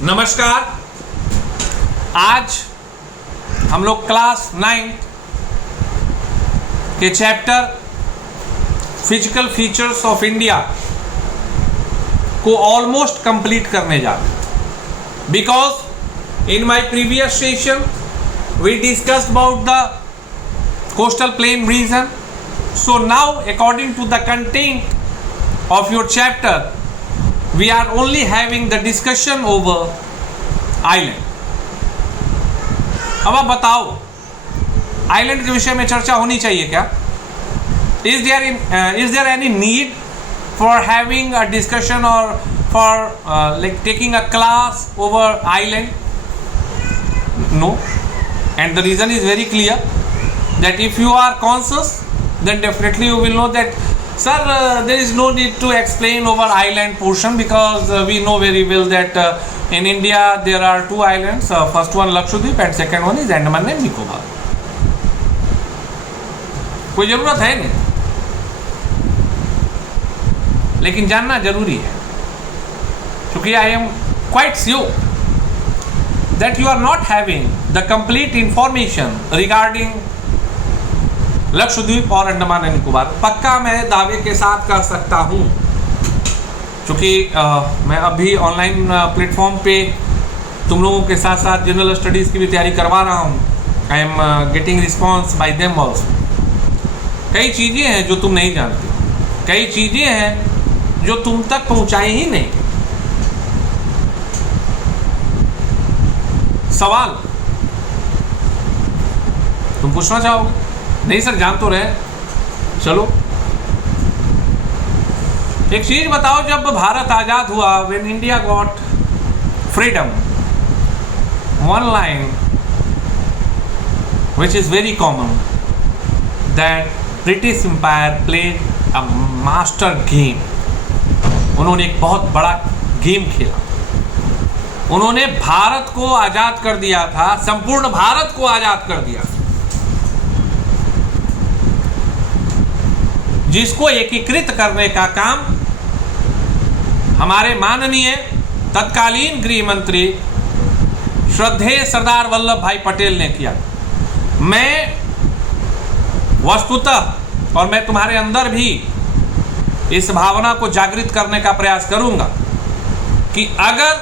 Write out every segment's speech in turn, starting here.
नमस्कार। आज हम लोग क्लास 9 के chapter physical features of India को ऑलमोस्ट कंप्लीट करने जा रहे हैं। Because in my previous session we discussed about the coastal plain region, so now according to the content of your chapter we are only having the discussion over island। अब आप बताओ, island के विषय में चर्चा होनी चाहिए क्या? is there any need for having a discussion or for like taking a class over island? No, and the reason is very clear that if you are conscious then definitely you will know that sir, there is no need to explain over island portion because we know very well that in India there are two islands, first one Lakshadweep and second one is Andaman and Nicobar। कोई जरूरत है नहीं, लेकिन जानना जरूरी है, क्योंकि I am quite sure that you are not having the complete information regarding Lakshadweep और अंडमान एंड निकोबार। पक्का मैं दावे के साथ कर सकता हूँ, क्योंकि मैं अभी ऑनलाइन प्लेटफॉर्म पे तुम लोगों के साथ साथ जनरल स्टडीज़ की भी तैयारी करवा रहा हूँ। I am getting response bye them also. कई चीज़ें हैं जो तुम नहीं जानते, कई चीज़ें हैं जो तुम तक पहुँचाई ही नहीं। सवाल तुम पूछना चाहोगे? नहीं सर, जान तो रहे। चलो एक चीज बताओ, जब भारत आजाद हुआ, when India got freedom, one line which is very common, that British empire played a master game. उन्होंने एक बहुत बड़ा गेम खेला। उन्होंने भारत को आजाद कर दिया था, संपूर्ण भारत को आजाद कर दिया, जिसको एकीकृत करने का काम हमारे माननीय तत्कालीन गृह मंत्री श्रद्धेय सरदार वल्लभ भाई पटेल ने किया। मैं वस्तुतः और मैं तुम्हारे अंदर भी इस भावना को जागृत करने का प्रयास करूंगा कि अगर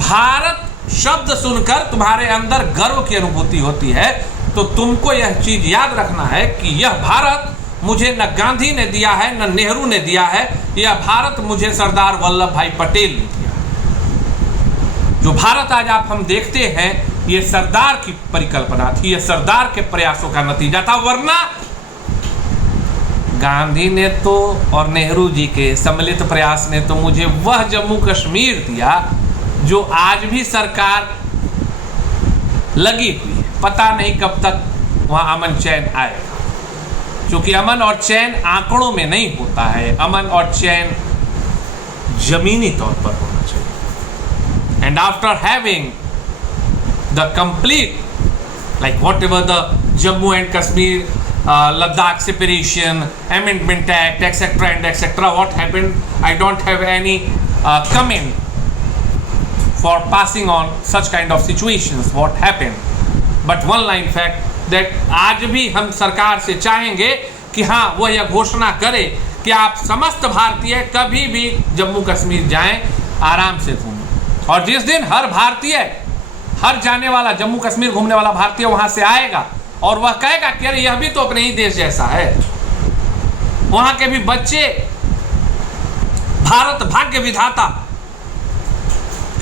भारत शब्द सुनकर तुम्हारे अंदर गर्व की अनुभूति होती है तो तुमको यह चीज याद रखना है कि यह भारत मुझे न गांधी ने दिया है, न नेहरू ने दिया है, यह भारत मुझे सरदार वल्लभ भाई पटेल ने दिया है। जो भारत आज आप हम देखते हैं, यह सरदार की परिकल्पना थी, यह सरदार के प्रयासों का नतीजा था। वरना गांधी ने तो और नेहरू जी के सम्मिलित प्रयास ने तो मुझे वह जम्मू कश्मीर दिया जो आज भी सरकार लगी हुई है। पता नहीं कब तक वहां अमन चैन आएगा, क्योंकि अमन और चैन आंकड़ों में नहीं होता है, अमन और चैन जमीनी तौर पर होना चाहिए। And after having the complete like what ever the Jammu and Kashmir Ladakh separation, amendment act etcetera and etcetera, what happened, I don't have any comment for passing on such kind of situations what happened, but one line fact that आज भी हम सरकार से चाहेंगे कि हाँ, वह यह घोषणा करे कि आप समस्त भारतीय कभी भी जम्मू कश्मीर जाएं, आराम से घूमें। और जिस दिन हर भारतीय, हर जाने वाला जम्मू कश्मीर घूमने वाला भारतीय वहां से आएगा और वह कहेगा कि अरे यह भी तो अपने ही देश जैसा है, वहां के भी बच्चे भारत भाग्य विधाता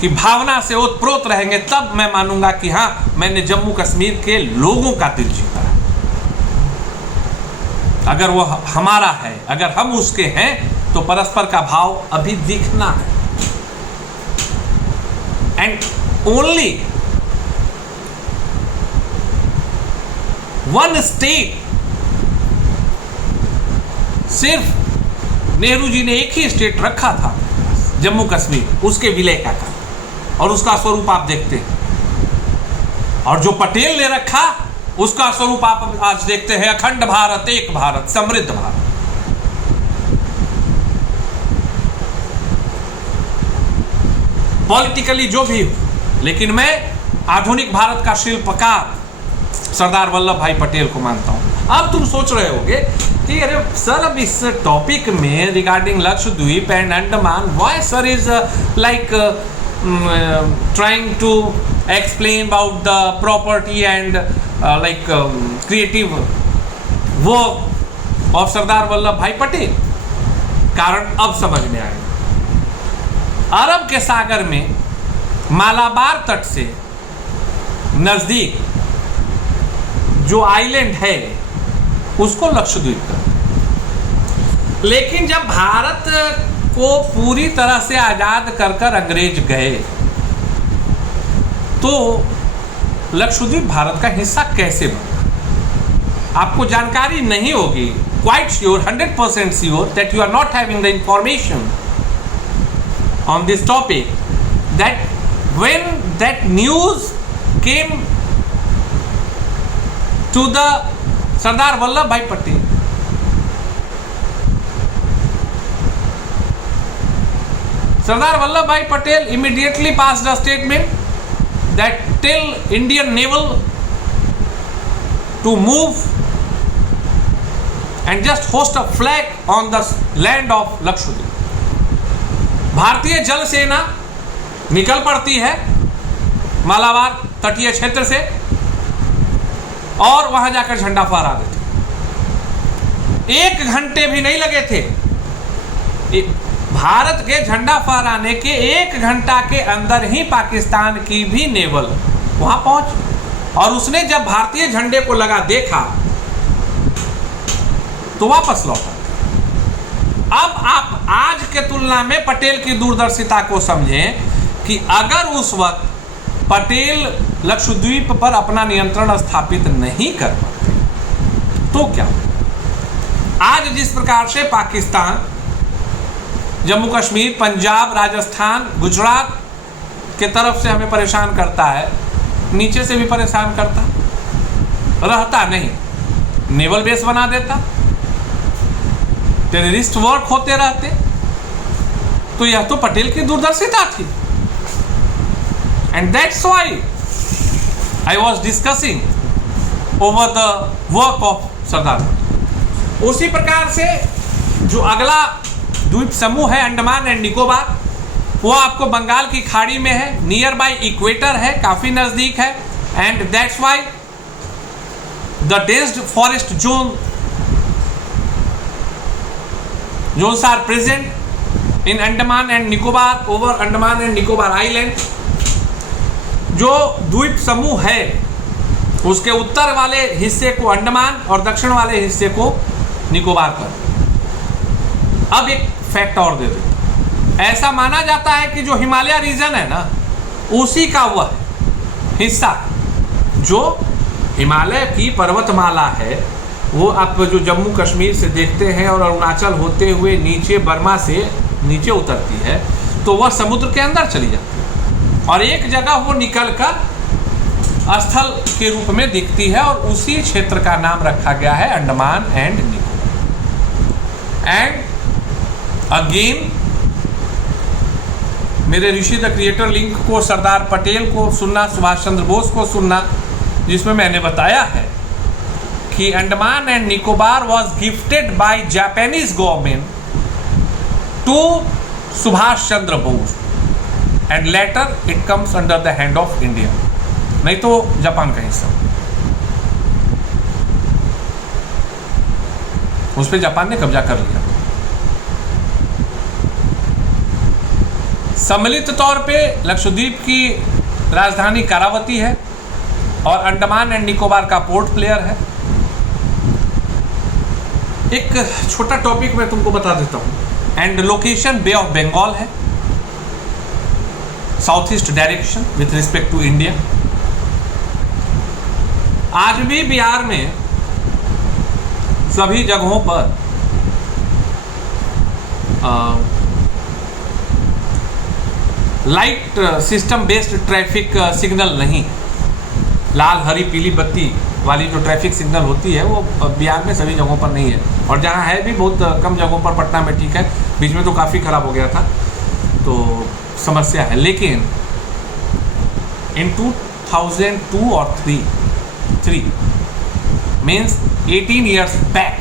की भावना से ओतप्रोत रहेंगे, तब मैं मानूंगा कि हाँ, मैंने जम्मू कश्मीर के लोगों का दिल जीता है। अगर वो हमारा है, अगर हम उसके हैं, तो परस्पर का भाव अभी दिखना है। एंड ओनली वन स्टेट, सिर्फ नेहरू जी ने एक ही स्टेट रखा था, जम्मू कश्मीर, उसके विलय का था, और उसका स्वरूप आप देखते हैं। और जो पटेल ने रखा, उसका स्वरूप आप आज देखते हैं, अखंड भारत, एक भारत, समृद्ध भारत। पॉलिटिकली जो भी हो, लेकिन मैं आधुनिक भारत का शिल्पकार सरदार वल्लभ भाई पटेल को मानता हूं। अब तुम सोच रहे होगे कि अरे सर, अब इस टॉपिक में regarding Lakshadweep and Andaman, why sir is like trying to explain about the property and creative work of सरदार वल्लभ भाई पटेल। कारण अब समझ में आएगा। अरब के सागर में मालाबार तट से नजदीक जो आइलैंड है उसको लक्षद्वीप कहते हैं। लेकिन जब भारत को पूरी तरह से आजाद कर अंग्रेज गए तो लक्षद्वीप भारत का हिस्सा कैसे बना, आपको जानकारी नहीं होगी। Quite sure, 100% sure that you are not having the information on this topic, that when that news came to the Sardar Vallabh Bhai Patel, Sardar Vallabhbhai Patel immediately passed a statement that tell Indian naval to move and just host a flag on the land of Lakshadweep। भारतीय जल सेना निकल पड़ती है मालाबार तटीय क्षेत्र से और वहां जाकर झंडा फहरा देते। 1 घंटे भी नहीं लगे थे, भारत के झंडा फहराने के 1 घंटा के अंदर ही पाकिस्तान की भी नेवल वहां पहुंच और उसने जब भारतीय झंडे को लगा देखा तो वापस लौटा। अब आप आज के तुलना में पटेल की दूरदर्शिता को समझें कि अगर उस वक्त पटेल लक्षद्वीप पर अपना नियंत्रण स्थापित नहीं कर पाते तो क्या। आज जिस प्रकार से पाकिस्तान जम्मू कश्मीर, पंजाब, राजस्थान, गुजरात के तरफ से हमें परेशान करता है, नीचे से भी परेशान करता रहता नहीं, नेवल बेस बना देता, टेररिस्ट वर्क होते रहते, तो यह तो पटेल की दूरदर्शिता थी। And that's why I was discussing over the work of Sardar. उसी प्रकार से जो अगला द्वीप समूह है अंडमान एंड निकोबार, वो आपको बंगाल की खाड़ी में है, नियर बाय इक्वेटर है, काफी नजदीक है। And that's why the densed forest zones are present in Andaman and Nicobar, over Andaman and Nicobar island. जो द्वीप समूह है उसके उत्तर वाले हिस्से को अंडमान और दक्षिण वाले हिस्से को निकोबार कर। अब एक फैक्ट और दे देते, ऐसा माना जाता है कि जो हिमालय रीजन है ना, उसी का वह हिस्सा जो हिमालय की पर्वतमाला है, वो आप जो जम्मू कश्मीर से देखते हैं और अरुणाचल होते हुए नीचे बर्मा से नीचे उतरती है, तो वह समुद्र के अंदर चली जाती है और एक जगह वो निकलकर स्थल के रूप में दिखती है और उसी क्षेत्र का नाम रखा गया है Andaman and Nicobar. And again मेरे ऋषि द क्रिएटर लिंक को, सरदार पटेल को सुनना, सुभाष चंद्र बोस को सुनना, जिसमें मैंने बताया है कि Andaman and Nicobar was gifted by Japanese government to Subhash Chandra Bose and later it comes under the hand of India, नहीं तो जापान का हिस्सा। उस पर जापान ने कब्जा कर लिया। सम्मिलित तौर पे लक्षद्वीप की राजधानी करावती है और अंडमान एंड निकोबार का पोर्ट प्लेयर है। एक छोटा टॉपिक मैं तुमको बता देता हूँ। And location bay of Bengal है, south east direction with respect to India. आज भी बिहार में सभी जगहों पर light system based traffic signal नहीं, लाल हरी पीली बत्ती वाली जो ट्रैफिक सिग्नल होती है वो बिहार में सभी जगहों पर नहीं है, और जहाँ है भी बहुत कम जगहों पर। पटना में ठीक है, बीच में तो काफ़ी ख़राब हो गया था। तो समस्या है, लेकिन इन 2002 और 3 means 18 years back,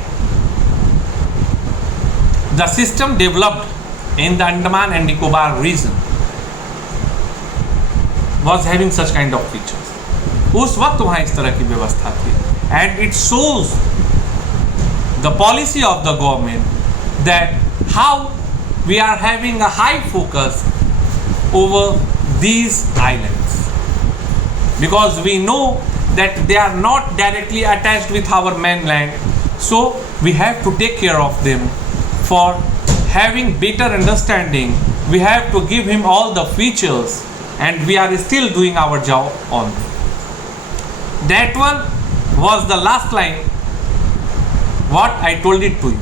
the system developed in the Andaman and Nicobar region was having such kind of features. उस वक्त वहाँ इस तरह की व्यवस्था थी, and it shows the policy of the government that how we are having a high focus over these islands, because we know that they are not directly attached with our mainland, so we have to take care of them. For having better understanding, we have to give him all the features, and we are still doing our job on them. That one was the last line what I told it to you.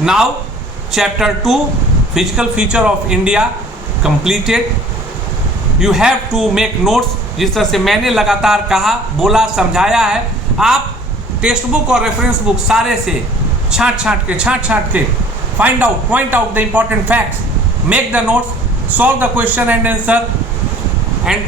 Now chapter 2, physical feature of India, completed. You have to make notes. जिस तरह से मैंने लगातार कहा, बोला, समझाया है, आप टेक्स्ट बुक और रेफरेंस बुक सारे से छांट के find out, point out the important facts, make the notes, solve the question and answer, and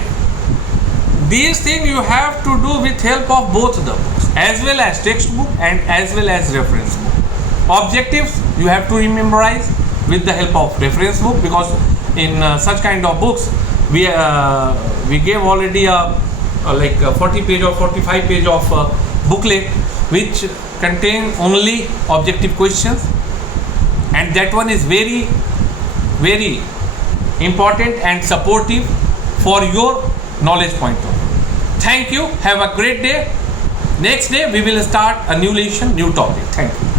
these things you have to do with help of both the books, as well as textbook and as well as reference book. Objectives you have to memorize with the help of reference book, because in such kind of books we gave already like 40 page or 45 page of booklet which contain only objective questions, and that one is very very important and supportive for your knowledge point of view. Thank you. Have a great day. Next day we will start a new lesson, new topic. Thank you.